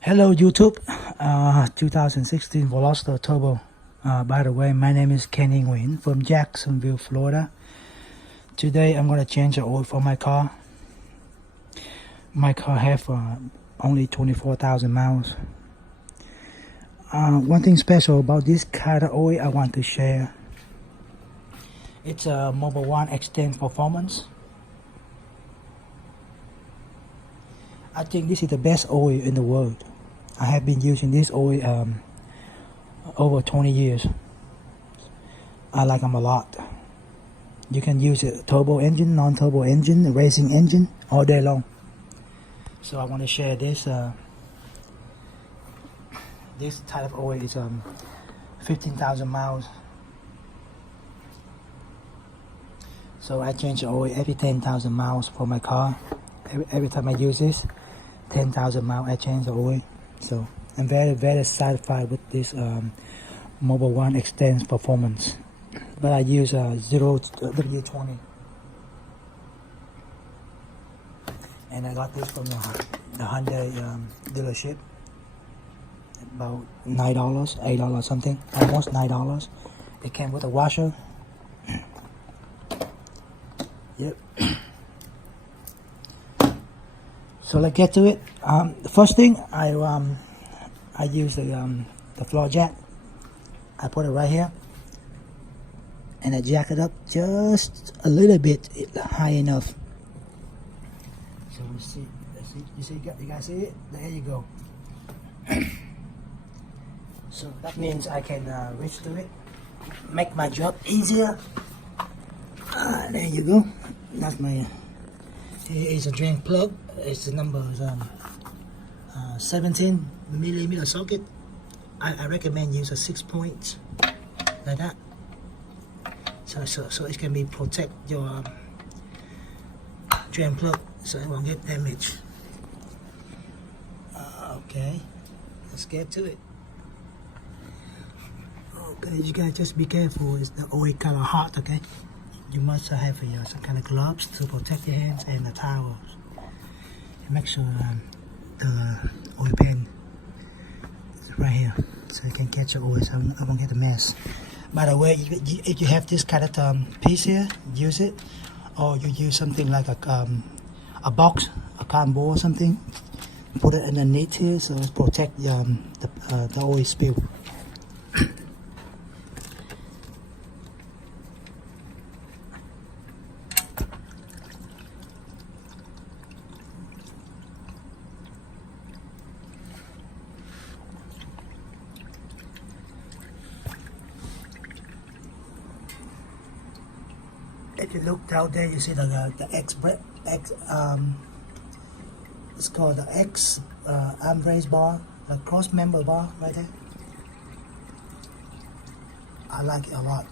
Hello YouTube, 2016 Veloster Turbo. By the way, my name is Kenny Nguyen from Jacksonville, Florida. Today I'm going to change the oil for my car. My car have only 24,000 miles. One thing special about this kind of oil I want to share. It's a Mobile One Extend Performance. I think this is the best oil in the world. I have been using this oil over 20 years. I like them a lot. You can use a turbo engine, non-turbo engine, a racing engine all day long. So I want to share this. This type of oil is 15,000 miles. So I change the oil every 10,000 miles for my car. Every time I use this, 10,000 miles I change the oil. So I'm very satisfied with this Mobile One Extend Performance. But I use 0W20. And I got this from the Hyundai dealership. About $9, $8 something, almost $9. It came with a washer. Yep. So let's get to it. The first thing I use the floor jack. I put it right here, and I jack it up just a little bit high enough. So you guys see it? There you go. So that means I can reach to it, make my job easier. There you go. That's my. Here is a drain plug. It's the number 17 millimeter socket. I recommend use a 6 point like that. So it can be protect your drain plug so it won't get damaged. Okay, let's get to it. Okay, you guys just be careful. It's the oil kind of hot. Okay, you must have some kind of gloves to protect your hands and the towels. And make sure the oil pan is right here, so you can catch your oil, so I won't get a mess. By the way, if you have this kind of piece here, use it, or you use something like a box, a cardboard or something. Put it underneath here, so it protect the oil spill. If you look down there, you see the X, it's called the X arm raise bar, the cross member bar right there. I like it a lot.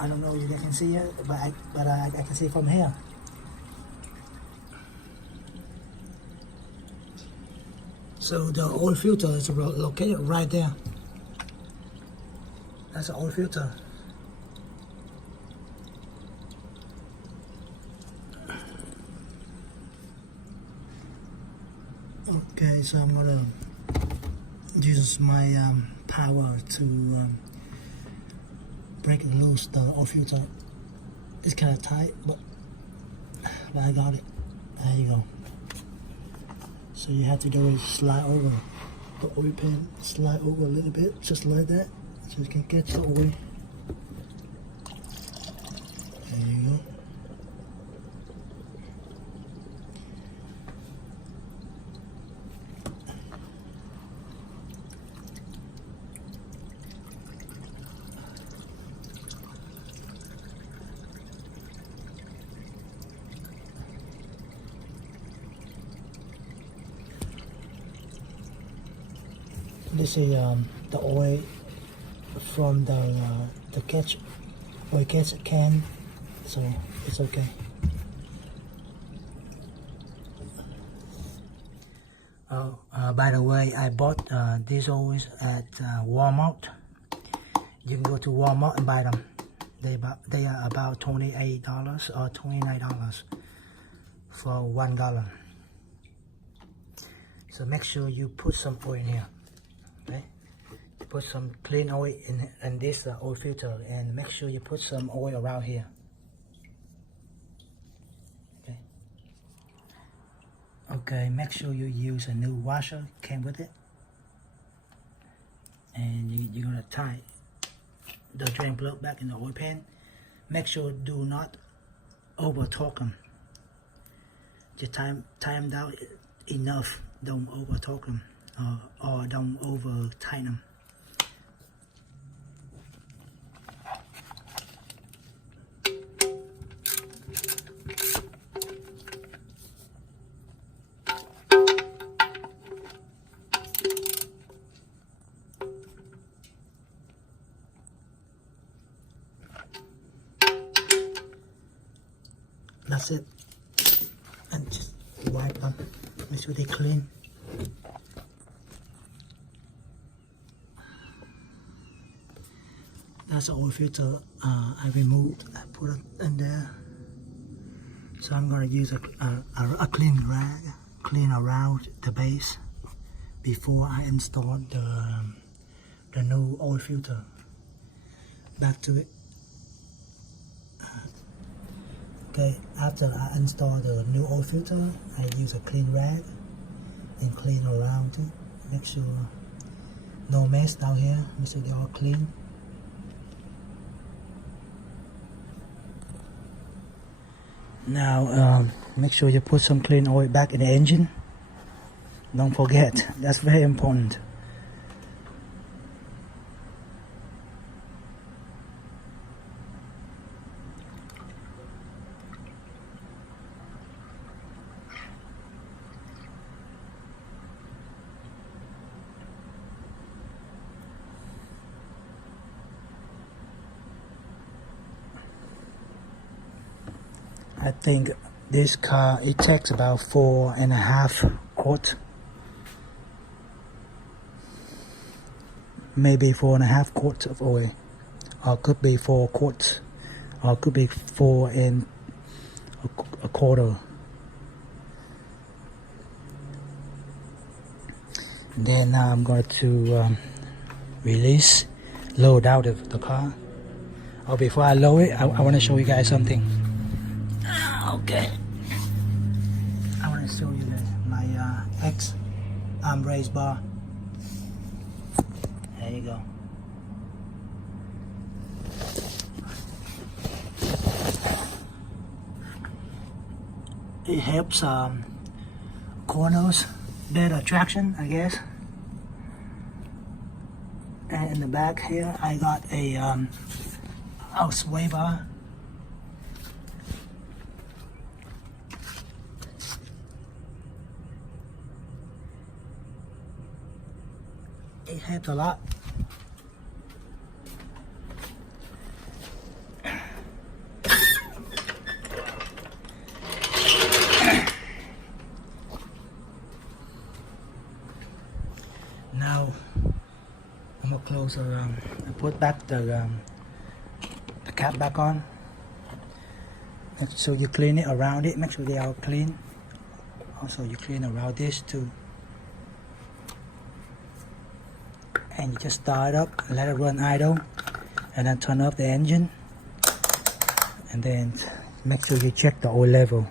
I don't know if you guys can see it, but I can see from here. So the oil filter is located right there. That's the oil filter. Okay, so I'm gonna use my power to break and loose the oil filter. It's kind of tight, but I got it. There you go. So you have to go and slide over the oil pan, slide over a little bit, just like that. So you can get the oil. There you go. This is the oil from the catch oil catch can, so it's okay. By the way, I bought these oils at Walmart. You can go to Walmart and buy them. They are about $28 or $29 for 1 gallon. So make sure you put some oil in here. Okay, put some clean oil in this oil filter, and make sure you put some oil around here. Okay. Okay, make sure you use a new washer came with it, and you're gonna tie the drain plug back in the oil pan. Make sure do not over torque them. Just tie them down enough. Don't over torque them or don't over tighten them. That's it. And just wipe them. Make sure they clean. That's the oil filter I removed. I put it in there. So I'm gonna use a clean rag, clean around the base before I install the new oil filter. Back to it. Okay, after I install the new oil filter, I use a clean rag and clean around it. Make sure no mess down here. Make sure they're all clean. Now, make sure you put some clean oil back in the engine. Don't forget, that's very important. I think this car, it takes about 4.5 quarts, maybe 4.5 quarts of oil, or could be 4 quarts, or could be 4.25 quarts. Then now I'm going to load out of the car. Oh, before I load it, I want to show you guys something. Okay, I want to show you guys my X arm raise bar. There you go. It helps corners, better traction, I guess. And in the back here, I got a sway bar. It helps a lot. Now I'm gonna close and put back the cap back on. Make sure you clean it around it. Make sure they are clean. Also, you clean around this too. And you just start it up, let it run idle, and then turn off the engine, and then make sure you check the oil level.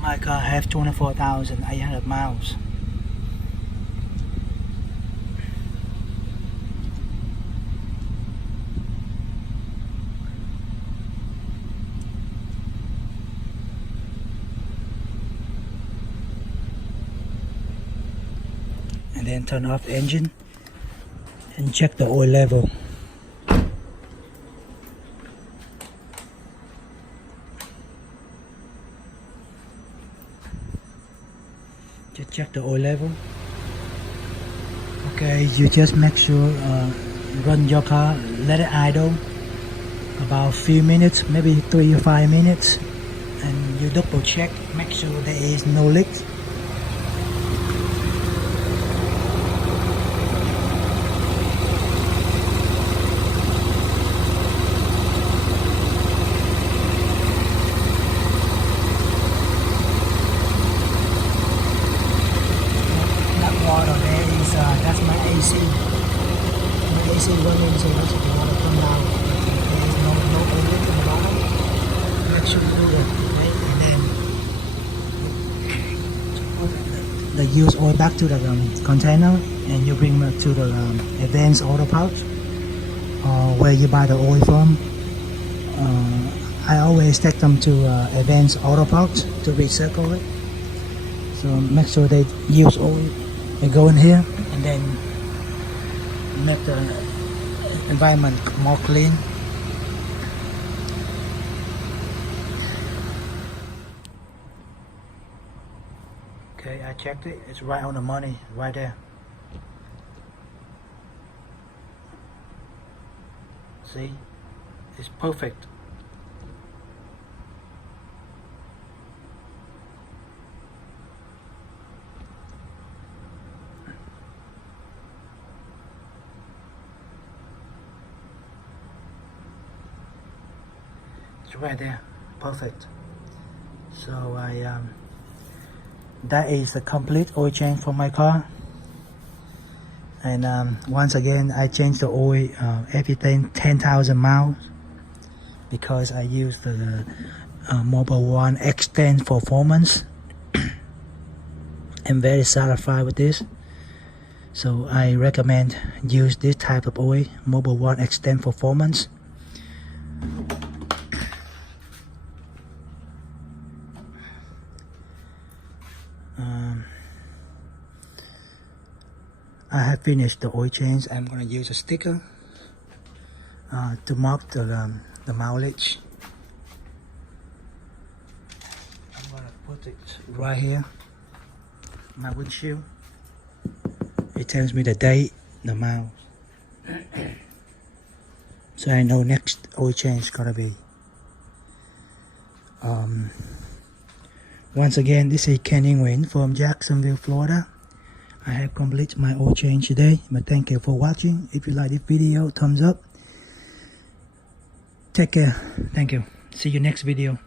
My car has 24,800 miles. And then turn off the engine and check the oil level. Just check the oil level. Okay, you just make sure run your car, let it idle about a few minutes, maybe 3 or 5 minutes, and you double check, make sure there is no leaks. push it through okay? And then put the used oil back to the container, and you bring it to the advanced auto pouch, where you buy the oil from. I always take them to advanced auto pouch to recircle it. So make sure they use oil. They go in here and then make the environment more clean. Okay, I checked it. It's right on the money, right there. See, it's perfect. It's right there, perfect. So that is the complete oil change for my car. And once again, I changed the oil every 10,000 miles because I use the Mobile One Extend Performance. I'm very satisfied with this. So I recommend use this type of oil, Mobile One Extend Performance. I have finished the oil change. I'm going to use a sticker to mark the mileage. I'm going to put it right here, my windshield. It tells me the date, the miles. So I know next oil change is going to be. Once again, this is Kenny Nguyen from Jacksonville, Florida. I have completed my oil change today, but thank you for watching. If you like this video, thumbs up. Take care. Thank you. See you next video.